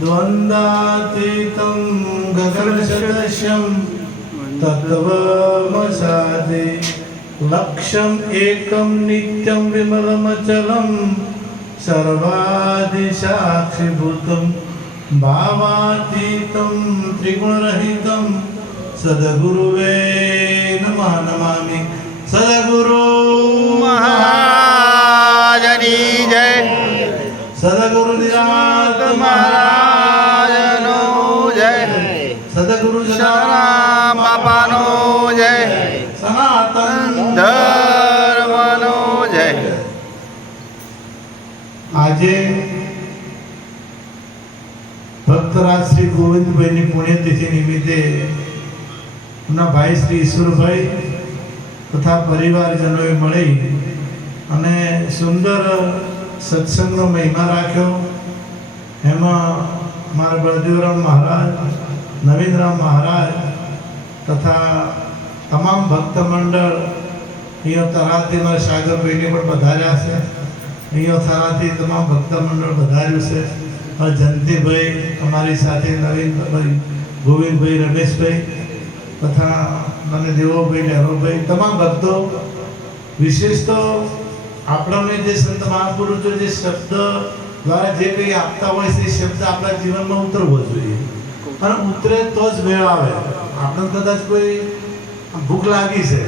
द्वन्द्वातीतं गगनसदृशं तत्त्वमसादे लक्ष्यम् एकं नित्यं विमलमचलं सर्वादिसाक्षिभूतं भावातीतं त्रिगुणरहितं सद्गुरुवे नमः नमामि। सद्गुरु महाराजनी जय। सद्गुरु निरात महाराजनो जय। सद्गुरु सदाराम बापानो जय। सनातन धर्मनो जय। આજે ભક્તરાજ શ્રી ગોવિંદભાઈની પુણ્યતિથિ નિમિત્તે એમના ભાઈ શ્રી ઈશ્વરભાઈ તથા પરિવારજનોએ મળી અને સુંદર સત્સંગનો મહિમા રાખ્યો। એમાં મારા બળદેવરામ મહારાજ, નવીનરામ મહારાજ તથા તમામ ભક્ત મંડળ અહીંયા તરાથી મારા સાગરભાઈને પણ પધાર્યા છે। અહીંયા થરાથી તમામ ભક્ત મંડળ પધાર્યું છે। જયંતિભાઈ અમારી સાથે, નવીનભાઈ, ગોવિંદભાઈ, રમેશભાઈ તથા મને દેવોભાઈ, નહેરોભાઈ, તમામ ભક્તો। વિશેષ તો આપણને જે સંત મહાપુરુષો જે શબ્દ દ્વારા જે કંઈ આપતા હોય તે શબ્દ આપણા જીવનમાં ઉતરવો જોઈએ અને ઉતરે તો જ મેળ આવે। આપણે કદાચ કોઈ ભૂખ લાગી છે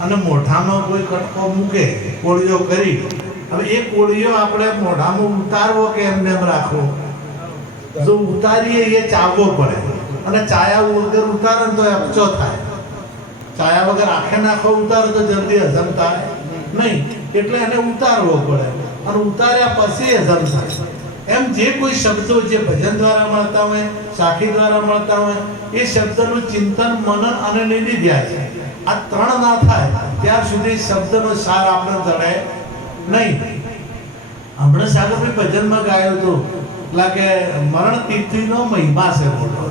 અને મોઢામાં કોઈ કટકો મૂકે કોળીઓ કરી, હવે એ કોળીઓ આપણે મોઢામાં ઉતારવો કે એમને એમ રાખવો? જો ઉતારીએ એ ચાવવો પડે અને ચાયા વગર ઉતારે તો અપચો થાય। ચાયા વગર આખે નાખો ઉતારો તો જલ્દી હજમ થાય નહીં, એટલે એને ઉતારવો પડે અને ઉતાર્યા પછી હજમ થાય। એમ જે કોઈ શબ્દો જે ભજન દ્વારા મળતા હોય, સાખી દ્વારા મળતા હોય, એ શબ્દનું ચિંતન, મનન અને નિધિધ્યાય છે। આ ત્રણ ના થાય ત્યાર સુધી શબ્દનો સાર આપણે જણાય નહીં। હમણાં સાગરભાઈ ભજનમાં ગાયું હતું કે મરણ તિથિનો મહિમા છે મોટો।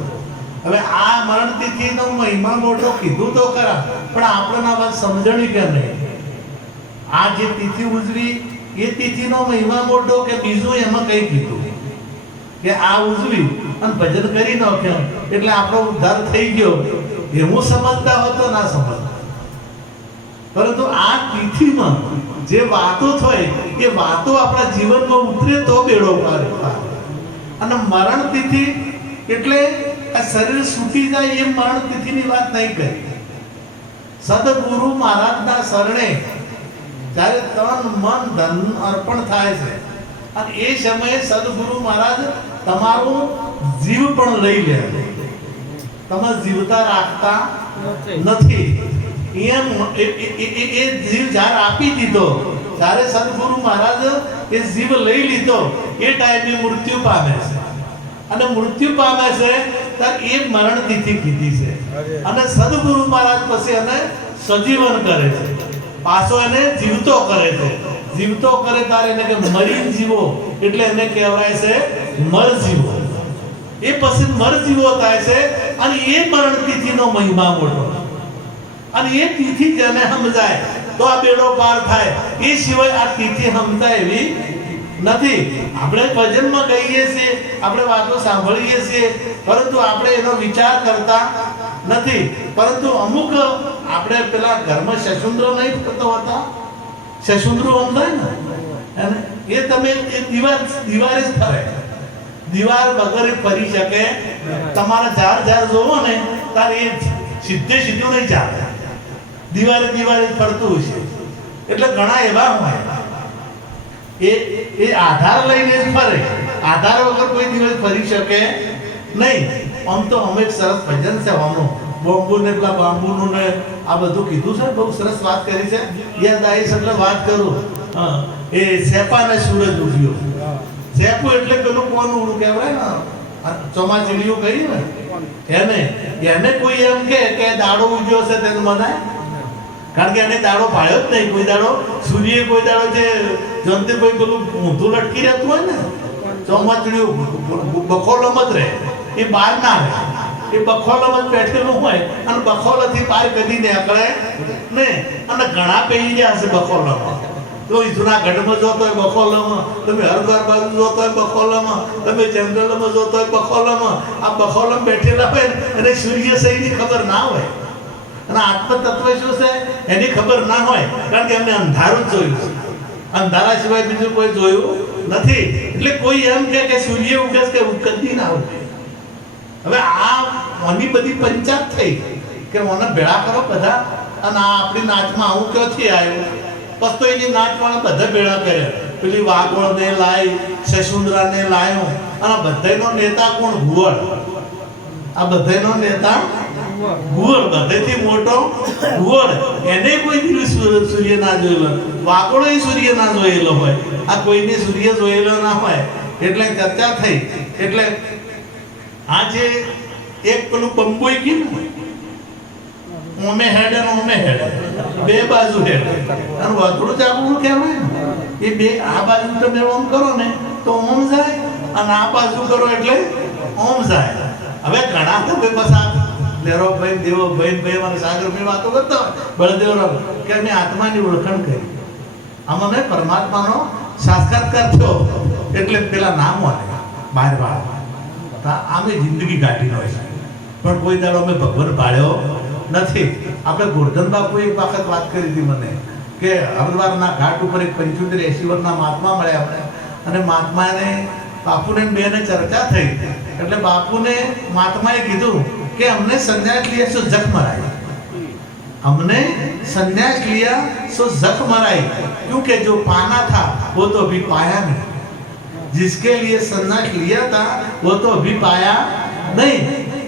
હવે આ મરણ તિથિનો મહિમા મોટો કીધું તો ખરા, પણ આપણને આ વાત સમજણી કે નહીં? આ જે તિથિ ઉજવી એ તિથિનો મહિમા મોટો કે બીજું એમાં કઈ કીધું કે આ ઉજવી અને ભજન કરી નાખ્યો એટલે આપણો ઉદ્ધાર થઈ ગયો એવું સમજતા હોય તો ના સમજતા। પરંતુ આ તિથિમાં જે વાતો થાય એ વાતો આપણા જીવનમાં ઉતરે તો બેડો પાર થાય। અને મરણ તિથિ એટલે આ શરીર છૂટી જાય એ મરણ તિથિની વાત નહીં કરી। સદગુરુ મહારાજના શરણે જ્યારે તન મન ધન અર્પણ થાય છે અને એ સમયે સદગુરુ મહારાજ તમારું જીવ પણ લઈ લે, તમે જીવતા રાખતા નથી। એમ એ જીવ જ્યારે આપી દીધો, જ્યારે સદગુરુ મહારાજ એ જીવ લઈ લીધો એ ટાઈમે મૃત્યુ પામે છે અને મૃત્યુ પામે છે ત્યારે એ મરણ તિથિ કીધી છે। અને સદગુરુ મહારાજ પછી એને સજીવન કરે છે, પાછો એને જીવતો કરે છે। જીવતો કરે ત્યારે એને કે મરી જીવો એટલે એને કહેવાય છે મર જીવો। એ પછી મર જીવો થાય છે અને એ મરણ તિથિનો મહિમા મોટો અને એ તિથિ જેને સમજાય તો આ બેડો પાર થાય। એ સિવાય આ તિથિ સમજાય એવી નથી। આપણે ભજનમાં ગઈએ છીએ, આપણે વાતો સાંભળીએ છીએ, પરંતુ આપણે એનો વિચાર કરતા નથી। પરંતુ અમુક આપણે પેલા ઘરમાં શશુન્દ્ર નહીં ફરતો હતા, શશુન્દ્ર સમજાય ને, એ તમે એ દિવારે જ ફરે, દિવાર વગર ફરી શકે। તમારા ઝાડ ઝાડ જોવો ને તારે એ સીધે સીધું નહીં ચાલે, દિવારે દિવારે ફરતું છે। એટલે ઘણા એવા હોય એ આધાર લઈને જ ફરે, આધાર વગર કોઈ દિવસ ફરી શકે નહીં। આમ તો અમે એક સરસ ભજન છે આનું બોમ્બુ ને પેલા બાંબુનું ને આ બધું કીધું છે, બહુ સરસ વાત કરી છે, યાદ આવી છે એટલે વાત કરું। એ સેપા ને સૂરજ ઉગ્યો। સેપુ એટલે પેલું કોણ ઉડું કહેવાય ને, ચોમાચીડિયું કહી ને એને કોઈ એમ કે દાડો ઉગ્યો છે તેને મનાય? કારણ કે એને દાડો પાડ્યો જ નહીં કોઈ દાડો। સૂર્ય કોઈ દાડો જે જંતે કોઈ પેલું ઊંધું લટકી રહેતું હોય ને, ચોમાચીડિયું બખોલોમાં જ રહે, એ બહાર ના રહે, એ બખોલોમાં જ બેઠેલું હોય અને બખોલાથી બહાર કદી નીકળે ને। અને ઘણા પહેરી ગયા હશે બખોલામાં, તો જુનાગઢમાં જોતો હોય બખોલામાં, તમે હરદ્વાર બાજુ જોતો હોય બખોલામાં, તમે જંગલમાં જોતો હોય બખોલામાં. આ બખોલામાં બેઠેલા હોય ને એને સૂર્ય સહીની ખબર ના હોય, અને આત્મતત્વ શું છે એની ખબર ના હોય, કારણ કે એમને અંધારું જ જોયું છે. અંધારા સિવાય બીજું કોઈ જોયું નથી. એટલે કોઈ એમ કે સૂર્ય ઉગે કે ઉગતી ના ઉગે. હવે આ આની બધી પંચાયત થઈ કે મને ભેળા કરો બધા, અને આ આપણી નાચમાં આવું ક્યાંથી આવ્યું? બસ તો એની નાચવાળા બધા ભેળા કર્યા. પેલી વાઘોળને લાવી, શશુંદરાને લાવ્યો, અને બધાનો નેતા કોણ? ઘુવડ. આ બધાનો નેતા ઘુવડ, બધેથી મોટો ઘુવડ. એને કોઈ દિવસ સૂર્ય ના જોયેલો, વાઘોળો સૂર્ય ના જોયેલો હોય, આ કોઈને સૂર્ય જોયેલો ના હોય. એટલે ચર્ચા થઈ. એટલે આ જે એક પેલું બંબોઈ કીધું, ઓમે હેડ અને ઓમે હેડ, બે બાજુ હેડ. અને વાઘોળું જાગવું કહેવાય ને, એ બે આ બાજુ તમે ઓમ કરો ને તો ઓમ જાય, અને આ બાજુ કરો એટલે ઓમ જાય. હવે ઘણા તો પસાર લેરો ભાઈ દેવો ભાઈ મને સાગર ભાઈ વાતો કરતા હોય બળદેવરાવ કે અમે આત્માની ઓળખાણ કરી, આમાં મેં પરમાત્માનો સાક્ષાત્કાર થયો. એટલે પેલા નામ હોય બહાર વાળા આમે જિંદગી કાઢી હોય છે, પણ કોઈ દાડો અમે ભગવાન પાડ્યો નથી. આપણે ગોરધન બાપુ એક વખત વાત કરી હતી મને કે હરદ્વારના ઘાટ ઉપર એક 75-80 વર્ષના મહાત્મા મળ્યા આપણે, અને મહાત્માને બાપુને બેને ચર્ચા થઈ. એટલે બાપુને મહાત્માએ કીધું कि हमने संन्यास लिया सो जख मराई, हमने संन्यास लिया सो जख मराई, क्योंकि जो पाना था वो तो अभी पाया नहीं, जिसके लिए संन्यास लिया था वो तो अभी पाया नहीं.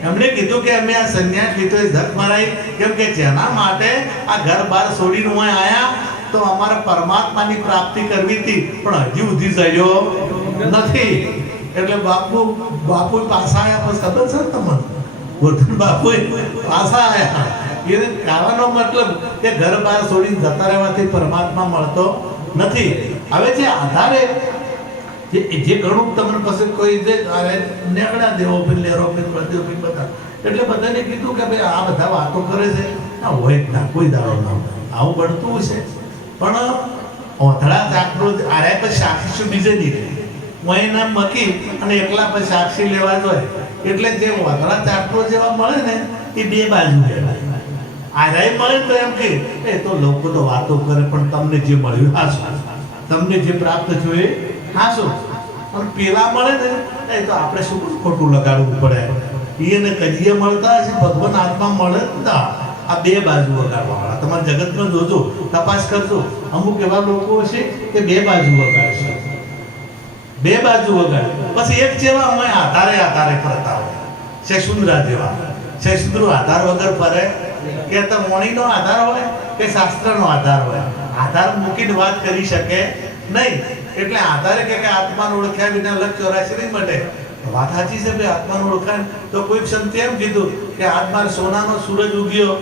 हमने कीधुं कि हमें आ संन्यास लीधो ए जख मराई, क्योंकि जेना माटे आ घर बार छोड़ीने हुए आया तो हमारे परमात्मानी प्राप्ति करवी थी, पण हजी उधी जयो નથી. એટલે બાપુ પાછા આયા પછી ખબર છે તમને, ગોરધન બાપુ પાછા આયા. એને કહેવાનો મતલબ કે ઘર બહાર છોડીને જતા રહેવાથી પરમાત્મા મળતો નથી. હવે જે આધારે જે ઘણું તમને પછી કોઈ જે નેગડા દેવો ભાઈ લેરો ભાઈ બળદેવ ભાઈ બધા, એટલે બધાને કીધું કે ભાઈ આ બધા વાતો કરે છે, આ હોય જ ના, કોઈ દાડો ના હોય, આવું બનતું છે. પણ ઓથળા ચાકરો આરે પછી સાક્ષી શું બીજે નહીં, હું એના મકી અને એકલા પછી સાક્ષી લેવા જોઈએ. એટલે જે વાઘડા ચાકરો જેવા મળે ને એ બે બાજુ કહેવાય. આરાય મળે તો એમ કે એ તો લોકો તો વાતો કરે, પણ તમને જે મળ્યું હાસો, તમને જે પ્રાપ્ત થયું એ હાસો. પણ પેલા મળે ને એ તો આપણે શું ખોટું લગાડવું પડે, એને કજીએ મળતા હશે, ભગવાન આત્મા મળે ના. આ બે બાજુ વગાડવાવાળા તમારા જગતમાં જોજો, તપાસ કરજો. અમુક એવા લોકો હશે કે બે બાજુ વગાડશે, બે બાજુ વગાડે. પછી એક જેવા અમે આધારે ફરતા હોય, શશુંદરા જેવા. શશુંદરો આધાર વગર ફરે કે તો મોણીનો આધાર હોય કે શાસ્ત્રનો આધાર હોય, આધાર મૂકીને વાત કરી શકે નહીં. એટલે આધારે કે આત્માને ઓળખ્યા વિના લક્ષ 84 નહીં મળે. વાત સાચી છે ભાઈ, આત્માને ઓળખાય તો કોઈ સંતે એમ કીધું કે આત્મા સોનાનો સૂરજ ઉગ્યો,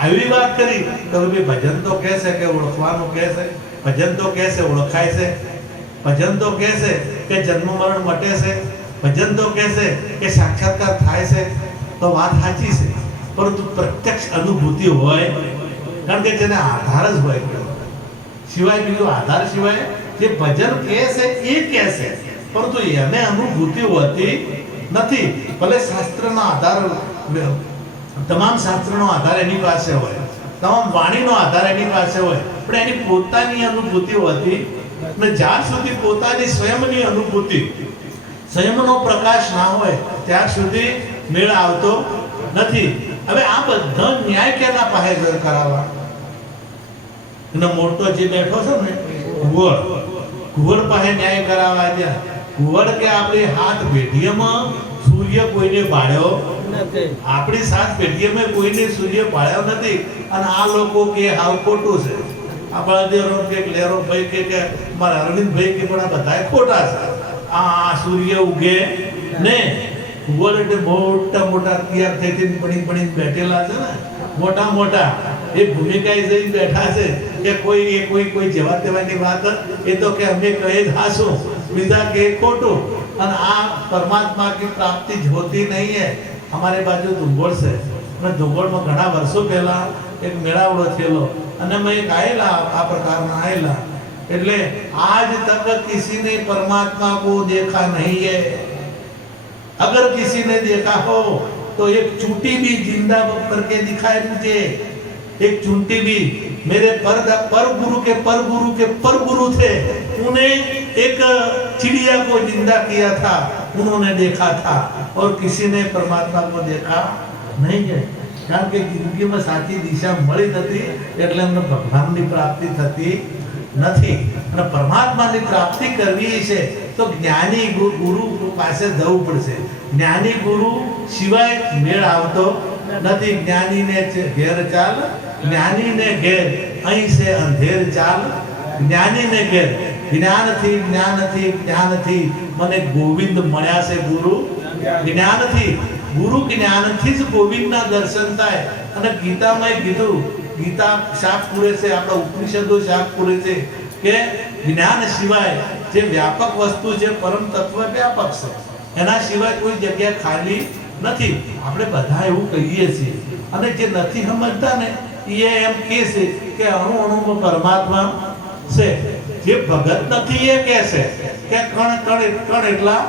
આવી વાત કરી તો ભાઈ ભજન તો કહે છે કે ઓળખવાનું કહે છે, ભજન તો કહે છે ઓળખાય છે, ભજન તો કહે છે કે જન્મ મરણ મટે છે, ભજન તો કહે છે કે સાક્ષાત્કાર થાય છે. તો વાત સાચી છે, પરંતુ પ્રત્યક્ષ અનુભૂતિ હોય, કારણ કે જેને આધાર જ હોય, સિવાય બીજો આધાર સિવાય જે ભજન કહે છે એ કહે છે, પરંતુ એને અનુભૂતિ હોતી નથી. ભલે શાસ્ત્રનો આધાર, તમામ શાસ્ત્રનો આધાર એની પાસે હોય, તમામ વાણીનો આધાર એની પાસે હોય, પણ એની પોતાની અનુભૂતિ હોતી. અને જ્યાં સુધી પોતાની સ્વયંની અનુભૂતિ, સ્વયંનો પ્રકાશ ના હોય ત્યાં સુધી મેળ આવતો નથી. હવે આ બધા ન્યાય કેના પાસે કરાવવા? એનો મોટો જે બેઠો છે ને ઘુવડ પાસે ન્યાય કરાવવા ગયા. ઘુવડ કે આપણી હાથ પેઢીમાં સૂર્ય કોઈને પાડ્યો નથી, આપણી સાત પેઢીમાં કોઈને સૂર્ય પાડ્યો નથી. અને આ લોકો કે હાવ ખોટું છે. આ બળદેવરાવ કે લેરો ભાઈ કે મારા અરવિંદ ભાઈ કે પણ આ બધા ખોટા છે. આ સૂર્ય ઉગે ને ઘુવડ એટલે મોટા મોટા તૈયાર થઈ બની બેઠેલા છે ને, મોટા મોટા એ ભૂમિકાએ જઈને બેઠા છે કે કોઈ જેવા તેવાની વાત એ તો કે અમે કહે જ હાશું, બીજા કે ખોટું. અને આ પરમાત્મા की प्राप्ति होती नहीं है. हमारे बाजू धुंगोड़ से, मैं धुंगोड़ में घણા વર્ષો પહેલા એક મેળાવડો થયેલો અને મેં એક આયેલા આ પ્રકારના આયેલા એટલે आज तक किसी ने परमात्मा को देखा नहीं है। अगर किसी ने देखा हो तो एक चूंटी भी जिंदा करके दिखाए मुझे। एक चूंटी भी मेरे पर गुरु के पर गुरु थे, उन्हें एक चिड़िया को जिंदा किया था, उन्होंने देखा था और किसी ने परमात्मा को देखा नहीं है। કારણ કે જિંદગીમાં સાચી દિશા મળી નથી એટલે એમને ભગવાનની પ્રાપ્તિ થતી નથી અને પરમાત્માની પ્રાપ્તિ કરવી છે તો જ્ઞાની ગુરુ પાસે જવું પડશે। જ્ઞાની ગુરુ સિવાય મેળ આવતો નથી। જ્ઞાનીને ઘેર ચાલ, જ્ઞાનીને ઘેર અહીં છે અંધેર ચાલ, જ્ઞાનીને ઘેર જ્ઞાનથી મને ગોવિંદ મળ્યા છે ગુરુ જ્ઞાનથી। ગુરુ જ્ઞાનથી જ ગોવિંદના દર્શન થાય અને ગીતામાં કીધું, ગીતા શાક પૂરે છે, આપણા ઉપનિષદો શાક પૂરે છે કે જ્ઞાન સિવાય જે વ્યાપક વસ્તુ છે પરમ તત્વ વ્યાપક છે, એના સિવાય કોઈ જગ્યા ખાલી નથી। આપણે બધા એવું કહીએ છીએ અને જે નથી સમજતા ને એ એમ કહે છે કે અણુ અણુમાં પરમાત્મા છે। જે ભગત નથી એ કહે છે કે કણ એટલા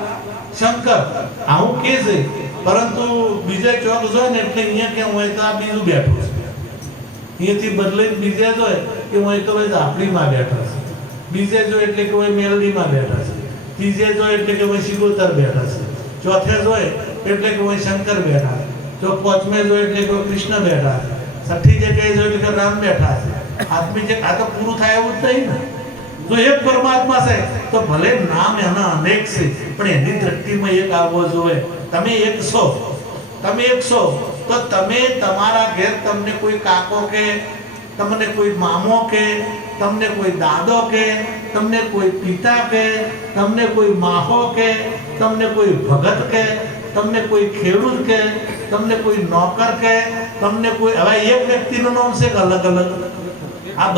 શંકર આવું કહે છે, પરંતુ બીજે ચોક જોય ને એટલે અહીંયા કે હું તો આ બીજું બેઠું છે, અહીંયાથી બદલાઈને બીજે જોય કે હું તો ઝાપડીમાં બેઠા છે, બીજે જોય એટલે કે હું મેલડીમાં બેઠા છે, ત્રીજે જોય એટલે કે હું શિગોતર બેઠા છે, ચોથે જોય એટલે કે હું શંકર બેઠા છે, જો પાંચમે જોય એટલે કે કૃષ્ણ બેઠા છે, છઠ્ઠી જગ્યાએ જોય એટલે કે રામ બેઠા છે। આત્મી જે આ તો પૂરું થાય એવું જ નહીં ને। તો એક પરમાત્મા છે તો ભલે નામ એના અનેક છે પણ એની દ્રષ્ટિમાં એક આવવો જોઈએ। તમે એક છો તો તમે તમારા ઘેર તમને કોઈ કાકો કે, તમને કોઈ મામો કે, તમને કોઈ દાદો કે, તમને કોઈ પિતા કે, તમને કોઈ માહો કે, તમને કોઈ ભગત કે, તમને કોઈ ખેડૂત કે, તમને કોઈ નોકર કે, તમને કોઈ હવે એક વ્યક્તિનું નામ છે અલગ અલગ, આ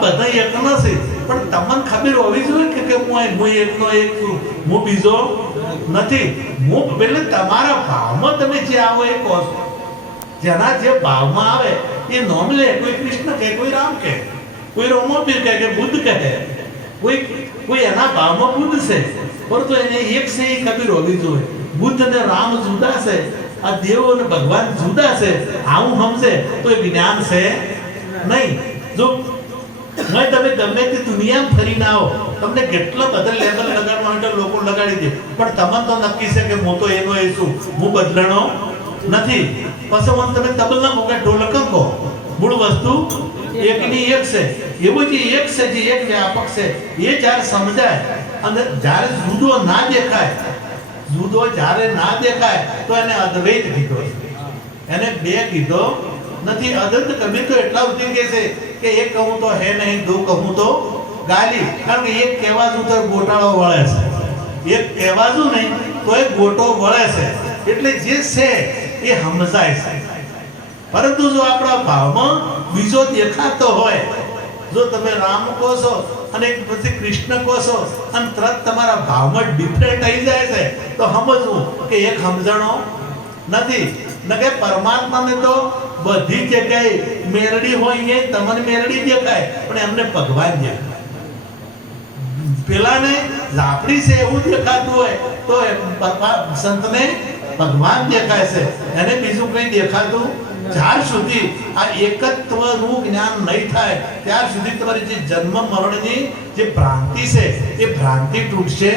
બધા એક નથી પણ તમને ખબર હોવી જોઈએ કે હું એકનો એક છું, હું બીજો નથી। હું એટલે તમારા ભાવમાં તમે જે આવો એ કહો છો, જેના જે ભાવમાં આવે એ નામ લે, કોઈ કૃષ્ણ કહે, કોઈ રામ કહે, કોઈ રોમોપીર કહે કે બુદ્ધ કહે, કોઈ એના ભાવમાં બુદ્ધ છે પરંતુ એને એક છે એ ખબર હોવી જોઈએ। બુદ્ધ અને રામ જુદા છે, આ દેવ અને ભગવાન જુદા છે, આવું સમજે તો એ જ્ઞાન છે નહીં। જો તમે ગમે તે દુનિયામાં ફરીને આવો, તમને કેટલા બધા લેબલ લગાડવા માટે લોકો લગાડી દે પણ તમને તો નક્કી છે કે હું તો એનો એ છું, હું બદલાણો નથી। પછી મને તમે તબલા મૂકે ઢોલક કહો, મૂળ વસ્તુ એકની એક છે। એવું જે એક છે, જે એક વ્યાપક છે એ જ્યારે સમજાય અને જ્યારે જુદો ના દેખાય તો એને અદ્વૈત કીધો છે, એને બે કીધો નથી। અદંત કબીર તો એટલા સુધી કહે છે કે એક કહું તો હે નહીં, દો કહું તો ગાલી। કારણ કે એક કહેવાતું તો ગોટાળો વળે છે, એક કહેવાતું નહીં તો એક ગોટો વળે છે, એટલે જે છે એ સમજાય છે। પરંતુ જો આપણા ભાવમાં બીજો દેખાતો હોય, જો તમે રામ કહો છો અને પછી કૃષ્ણ કહો છો અને તરત તમારા ભાવમાં ડિફરન્ટ આવી જાય છે તો સમજવું કે એક સમજણો નથી। ન કે પરમાત્માને તો બધી જગ્યાએ મેરડી હોય, એ તમને મેરડી દેખાય પણ એમને ભગવાન દેખાય। પેલાને ઝાપડી છે એવું દેખાતું હોય તો સંતને ભગવાન દેખાય છે, એને બીજું કંઈ દેખાતું। જ્યાર સુધી આ એકત્વનું જ્ઞાન નહીં થાય ત્યાર સુધી તમારી જે જન્મ મરણની જે ભ્રાંતિ છે એ ભ્રાંતિ તૂટશે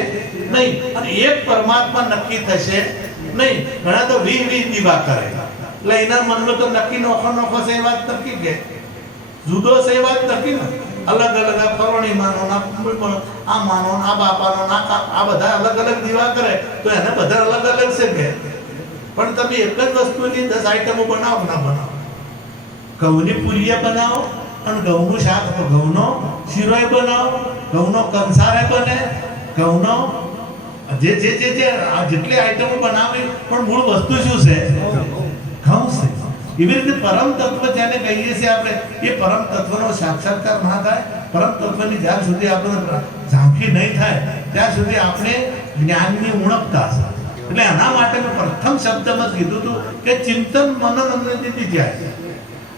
નહીં અને એક પરમાત્મા નક્કી થશે નહીં। ઘણા તો 20 દીવા કરે એટલે એના મનમાં તો નક્કી નોખો છે એ વાત નક્કી કે જુદો છે એ વાત નક્કી ને, અલગ અલગ આ ફરણી માનો, આ માનો, આ બાપાનો, આ બધા અલગ અલગ દીવા કરે તો એને બધા અલગ અલગ છે કે પણ તમે એક જ વસ્તુની 10 આઈટમો બનાવો ના બનાવો। ઘઉંની પૂરીએ બનાવો અને ઘઉંનું શાક, ઘઉંનો શીરોય બનાવો, ઘઉંનો કંસારે બને, ઘઉંનો જેટલી આઈટમો બનાવી પણ મૂળ વસ્તુ શું છે? ઘઉં છે। એવી રીતે પરમ તત્વ જેને કહીએ છીએ આપણે, એ પરમ તત્વનો સાક્ષાત્કાર ના થાય, પરમ તત્વની જ્યાં સુધી આપણે ઝાંખી નહીં થાય ત્યાં સુધી આપણે જ્ઞાનની ઉણપતા છે। એટલે એના માટે મેં પ્રથમ શબ્દમાં કીધું હતું કે ચિંતન મનન અને નિધિધ્યાય।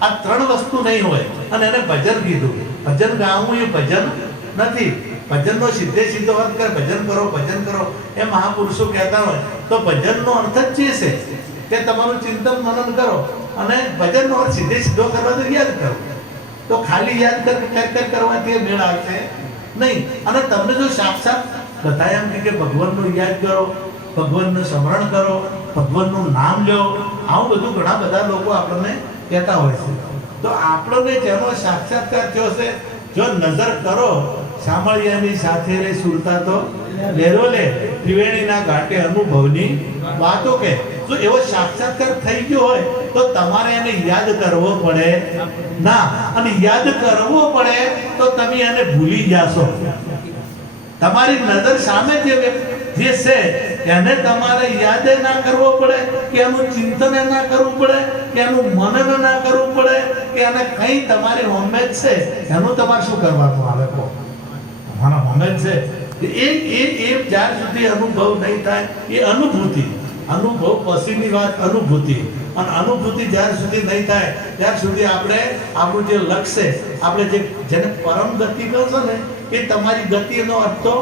આ ત્રણ વસ્તુ નહીં હોય અને એને ભજન કીધું. ભજન ગાવું એ ભજન નથી. ભજનનો સીધો અર્થ કરે ભજન કરો એ મહાપુરુષો કહેતા હોય તો ભજનનો અર્થ જ છે કે તમારું ચિંતન મનન કરો. અને ભજનનો અર્થ સીધો કરવા તો યાદ કરો. તો ખાલી યાદ કરવાથી મેળ આવશે નહીં. અને તમને જો સાક્ષાત કથા એમ કે ભગવાનનું યાદ કરો, ભગવાનનું સ્મરણ કરો, ભગવાનનું નામ લો, આવું બધું ઘણા બધા લોકો આપણને કહેતા હોય છે. તો આપણને જેનો સાક્ષાત્કાર થયો છે, જો નજર કરો સાંભળ્યાની સાથે રે સુરતા તો લેરો લે ત્રિવેણીના ઘાટે અનુભવની વાતો કે. જો એવો સાક્ષાત્કાર થઈ ગયો હોય તો તમારે એને યાદ કરવો પડે ના. અને યાદ કરવો પડે તો તમે એને ભૂલી જાશો. તમારી નજર સામે જે છે એને તમારે યાદ ના કરવો પડે કે એનું ચિંતન ના કરવું પડે કે એનું મનન ના કરવું પડે કે એને કઈ તમારી હોમેજ છે એનું તમારે શું કરવાનું આવે કહો. મારા હોમેજ છે એ જ્યાર સુધી અનુભવ નહીં થાય એ અનુભૂતિ. અનુભવ પછીની વાત અનુભૂતિ. અને અનુભૂતિ જ્યાર સુધી નહીં થાય ત્યાર સુધી આપણે આપણું જે લક્ષ્ય આપણે જેને પરમ ગતિ કહો છો ને એ તમારી ગતિનો અર્થ તો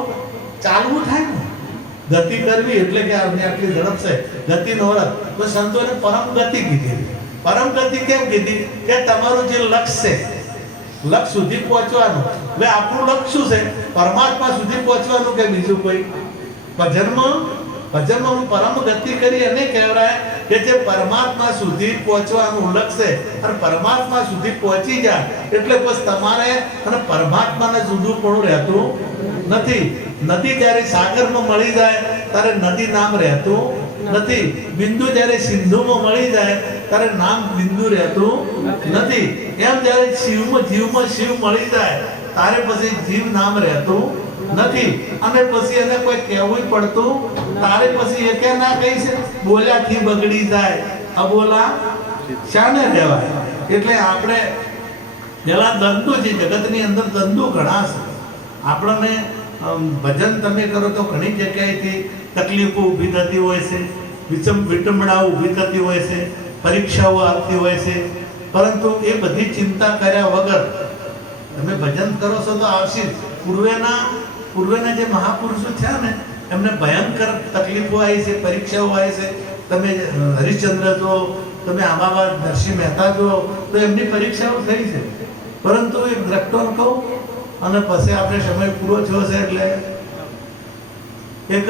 ચાલવું થાય ને. ગતિ કરવી એટલે કે આટલી ઝડપ છે ગતિનો અર્થ. તો સંતોને પરમ ગતિ કીધી. પરમ ગતિ કેમ કીધી કે તમારું જે લક્ષ્ય છે લક્ષ્ય સુધી પહોંચવાનું. હવે આપણું લક્ષ્ય શું છે? પરમાત્મા સુધી પહોંચવાનું કે બીજું કોઈ? ભજનમાં પરમ ગતિ કરી એને કહેવાય કે જે પરમાત્મા સુધી પહોંચવાનું લક્ષ્ય અને પરમાત્મા સુધી પહોંચી જાય એટલે બસ તમારે અને પરમાત્માને જુદું પણ રહેતું નથી. નદી જ્યારે સાગરમાં મળી જાય ત્યારે નદી નામ રહેતું નથી. બિંદુ જ્યારે સિંધુમાં મળી જાય ત્યારે નામ બિંદુ રહેતું નથી. એમ જ્યારે જીવમાં શિવ મળી જાય ત્યારે પછી જીવ નામ રહેતું નથી. અને પછી એને કોઈ કહેવું પડતું તારે પછી એ કે ના કહી છે બોલ્યાથી બગડી જાય અબોલા શાને કહેવાય. એટલે આપણે પેલા દંડો છે જગતની અંદર દંડો ઘણા છે. આપણને ભજન તમે કરો તો ઘણી જગ્યાએથી તકલીફો ઊભી થતી હોય છે, વિટંબણાઓ ઊભી થતી હોય છે, પરીક્ષાઓ આવતી હોય છે. પરંતુ એ બધી ચિંતા કર્યા વગર તમે ભજન કરો છો તો આવશે. પૂર્વેના જે મહાપુરુષો છે ને એમને ભયંકર તકલીફો આવી છે, પરીક્ષાઓ આવી છે. તમે હરિશ્ચંદ્ર જો, તમે આંબાબા નરસિંહ મહેતા જો તો એમની પરીક્ષાઓ થઈ છે. પરંતુ એક દ્રષ્ટોન કહું અને પછી આપણે સમય પૂરો થયો છે એટલે એક